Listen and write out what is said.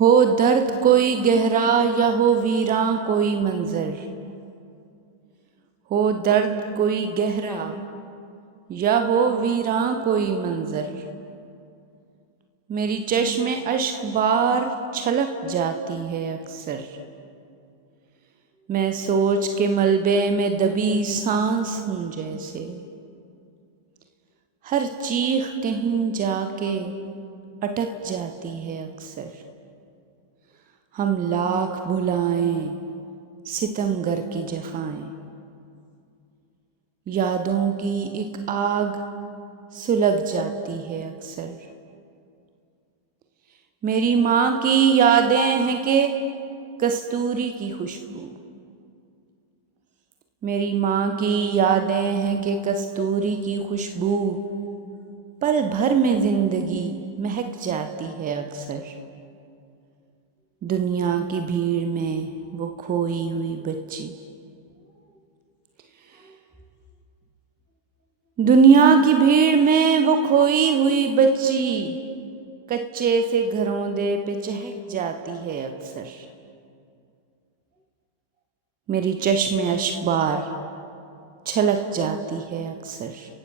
ہو درد کوئی گہرا یا ہو ویراں کوئی منظر، ہو درد کوئی گہرا یا ہو ویراں کوئی منظر، میری چشم اشک بار چھلک جاتی ہے اکثر، میں سوچ کے ملبے میں دبی سانس ہوں جیسے، ہر چیخ کہیں جا کے اٹک جاتی ہے اکثر، ہم لاکھ بھلائیں ستم گر کی جفائیں، یادوں کی ایک آگ سلگ جاتی ہے اکثر، میری ماں کی یادیں ہیں کہ کستوری کی خوشبو، میری ماں کی یادیں ہیں کہ کستوری کی خوشبو پل بھر میں زندگی مہک جاتی ہے اکثر، دنیا کی بھیڑ میں وہ کھوئی ہوئی بچی، دنیا کی بھیڑ میں وہ کھوئی ہوئی بچی کچے سے گھروندے پہ چہک جاتی ہے اکثر، میری چشم اشک بار چھلک جاتی ہے اکثر۔